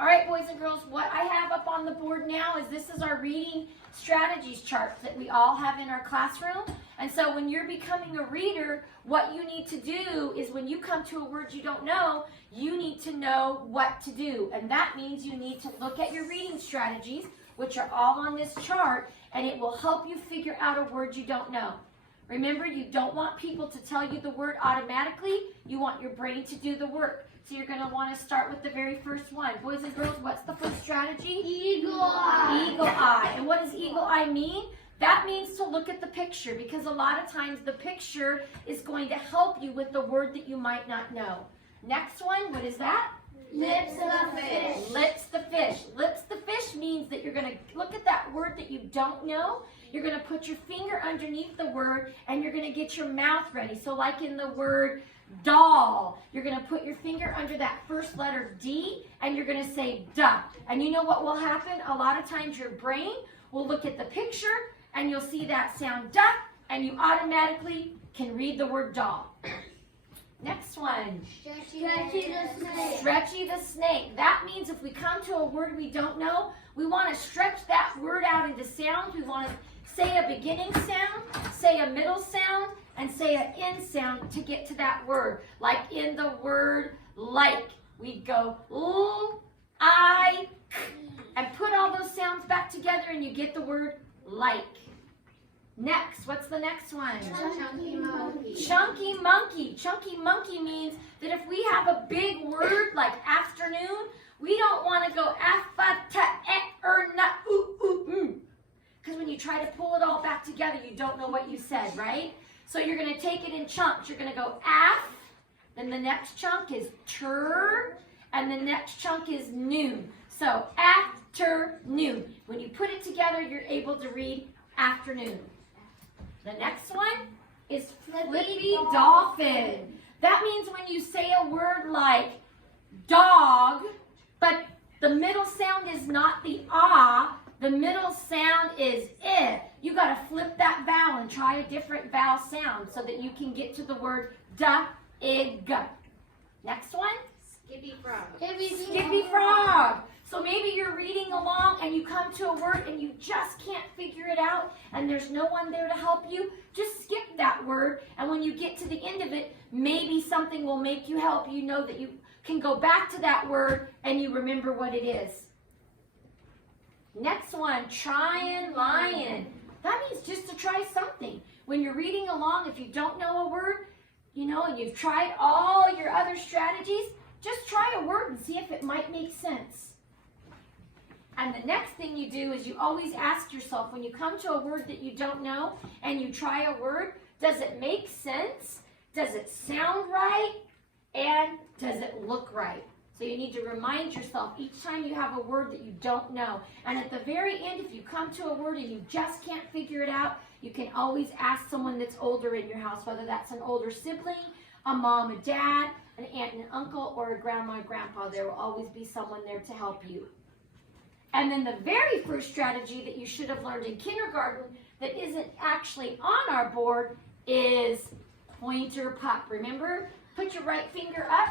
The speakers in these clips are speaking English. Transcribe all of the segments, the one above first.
All right, boys and girls, what I have up on the board now is this is our reading strategies chart that we all have in our classroom. And so when you're becoming a reader, what you need to do is when you come to a word you don't know, you need to know what to do. And that means you need to look at your reading strategies, which are all on this chart, and it will help you figure out a word you don't know. Remember, you don't want people to tell you the word automatically. You want your brain to do the work. So you're going to want to start with the very first one. Boys and girls, what's the first strategy? Eagle eye. Eagle eye. And what does eagle eye mean? That means to look at the picture, because a lot of times the picture is going to help you with the word that you might not know. Next one, what is that? Lips the fish. Lips the fish. Lips the fish means that you're going to look at that word that you don't know. You're going to put your finger underneath the word and you're going to get your mouth ready. So like in the word doll, you're going to put your finger under that first letter D and you're going to say duh. And you know what will happen? A lot of times your brain will look at the picture and you'll see that sound duh and you automatically can read the word doll. Next one. Recce the Snake. Recce the Snake. That means if we come to a word we don't know, we want to stretch that word out into sounds. We want to say a beginning sound, say a middle sound, and say an end sound to get to that word. Like in the word like, we'd go l, I, k, and put all those sounds back together and you get the word like. Next, what's the next one? Chunky monkey. Chunky monkey. Chunky monkey means that if we have a big word like afternoon, we don't want to go because when you try to pull it all back together, you don't know what you said, right? So you're going to take it in chunks. You're going to go af, then the next chunk is tur, and the next chunk is noon. So afternoon. When you put it together, you're able to read afternoon. The next one is flippy dolphin. That means when you say a word like dog, but the middle sound is not the ah, the middle sound is I. You got to flip that vowel and try a different vowel sound so that you can get to the word da-ig. Next one? Skippy frog. Skippy frog. So maybe you're reading along and you come to a word and you just can't figure it out and there's no one there to help you. Just skip that word, and when you get to the end of it, maybe something will make you help you know that you can go back to that word and you remember what it is. Next one, trying lion. That means just to try something. When you're reading along, if you don't know a word, you know, and you've tried all your other strategies, just try a word and see if it might make sense. And the next thing you do is you always ask yourself, when you come to a word that you don't know and you try a word, does it make sense? Does it sound right? And does it look right? So you need to remind yourself each time you have a word that you don't know. And at the very end, if you come to a word and you just can't figure it out, you can always ask someone that's older in your house, whether that's an older sibling, a mom, a dad, an aunt and an uncle, or a grandma and grandpa. There will always be someone there to help you. And then the very first strategy that you should have learned in kindergarten that isn't actually on our board is pointer pup. Remember? Put your right finger up.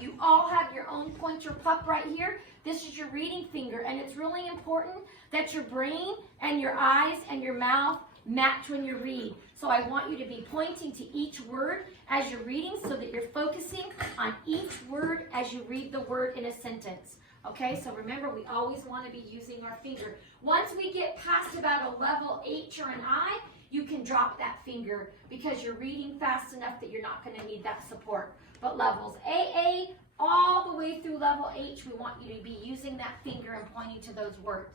You all have your own pointer pup right here. This is your reading finger, and it's really important that your brain and your eyes and your mouth match when you read. So I want you to be pointing to each word as you're reading so that you're focusing on each word as you read the word in a sentence. Okay, so remember, we always want to be using our finger. Once we get past about a level H or an I, you can drop that finger because you're reading fast enough that you're not going to need that support. But levels AA all the way through level H, we want you to be using that finger and pointing to those words.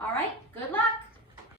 All right, good luck.